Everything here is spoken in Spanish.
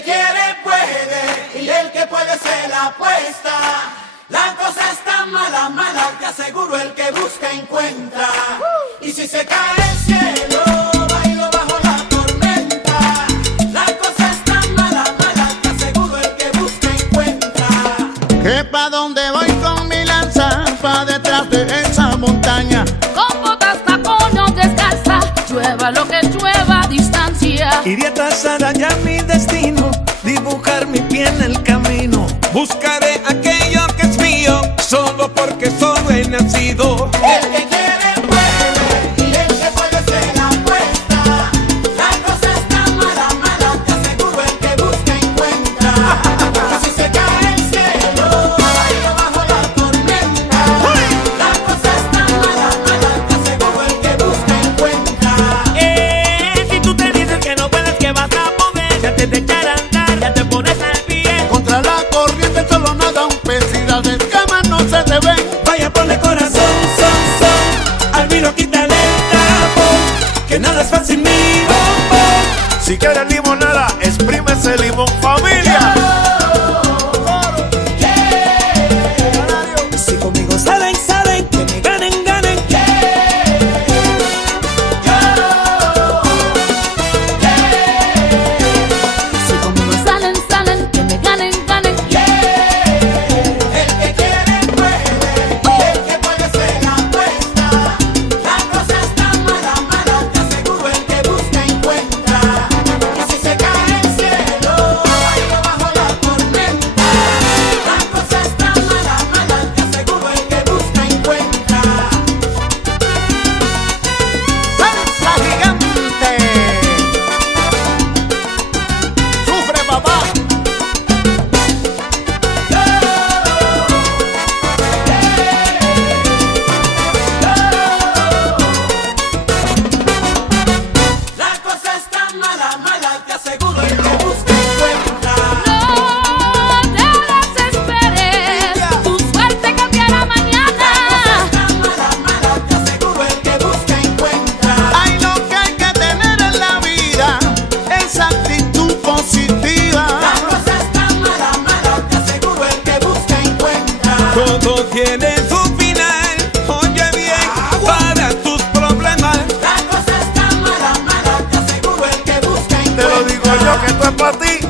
que quiere puede y el que puede se la apuesta. La cosa está mala, mala, te aseguro el que busca encuentra. Y si se cae el cielo, bailo bajo la tormenta. La cosa está mala, mala, te aseguro el que busca encuentra. Que pa' donde voy con mi lanza, pa' detrás de esa montaña. Con botas, tacones, descalza, llueva lo que llueva a distancia. Iré a trazar allá mi destino, dibujar mi pie en el camino. Buscaré aquello que es mío, solo porque solo he nacido. El que quiere puede y el que puede se la apuesta. La cosa está mala, mala, te aseguro el que busca encuentra. Y si se cae el cielo, bailo bajo la tormenta. La cosa está mala, mala, te aseguro el que busca encuentra. Si tú te dices que no puedes, que vas a poder, ya te echar a andar, ya te pones al pie. Contra la corriente solo nada un pez y las escamas no se te ven. Vaya, ponle corazón, son, al vino quítale el tapón, que nada es fácil mi bombón. Si quieres limonada, exprime ese limón, familia. Si conmigo salen, salen, que me ganen, ganen. Si conmigo salen, salen, que me ganen, ganen. El que quiere puede y el que puede se la apuesta. La cosa está mala, mala, te aseguro el que busca encuentra. Y si se cae el cielo, bailo bajo la tormenta. La cosa está mala, mala, te aseguro el que busca encuentra. Salsa gigante. Sufre, papá. La cosa está mala, mala, te aseguro el que busca encuentra. No te desesperes, tu suerte cambiará mañana. Está mala, mala, te aseguro el que busca encuentra. Hay lo que hay que tener en la vida, esa actitud positiva. La cosa está mala, mala, te aseguro el que busca encuentra. Todo tiene su final, oye bien, para tus problemas. La cosa está mala, mala, te aseguro el que busca Te encuentra. lo digo yo que esto es para ti.